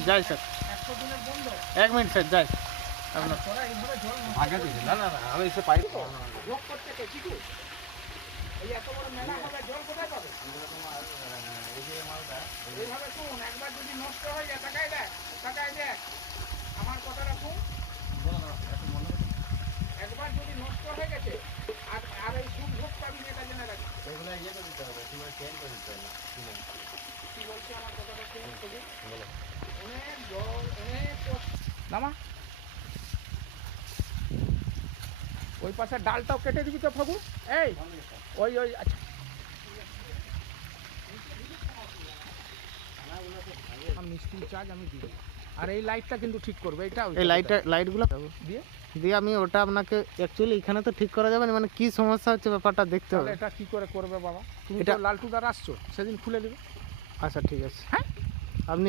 যাই স্যার 100 দিনের বন্ধ। 1 মিনিট স্যার যাই আপনার তোরা এইভাবে জল ভাগে দিছি না না না আমি এসে পাই যোগ করতে কে কিছু এই এত বড় মেলা হবে জল কোথায় পাবে? এই যে মালটা এইভাবে শুন, একবার যদি নষ্ট হয়ে যায় তাকায় দেখ, তাকায় দেখ, আমার কথাটা শুন। একবার যদি নষ্ট হয়ে গেছে আর আর এই সুখ ভোগ পাবি না, এটা জেনে রাখি। এগুলো ইয়ে করে দিতে হবে তোমার চেঞ্জ করে দিতে হবে কি বলছে আমার কথাটা শুন শুধু। অনেক জল, অনেক কষ্ট। নামা ওই পাশে ডালটাও কেটে দিবি তো ফাগু। এই ওই ওই আচ্ছা মিস্ত্রি চার্জ আমি দিব। আর এই লাইটটা কিন্তু ঠিক করবে, এটা এই লাইটগুলো দিয়ে দিয়ে আমি ওটা আপনাকে অ্যাকচুয়ালি এখানে তো ঠিক করা যাবে না, মানে কি সমস্যা হচ্ছে ব্যাপারটা দেখতে তাহলে হবে। এটা কি করে করবে বাবা? তুমি এটা- তো লালটুদার আসছো, সেদিন খুলে দিবে। আচ্ছা ঠিক আছে হ্যাঁ আপনি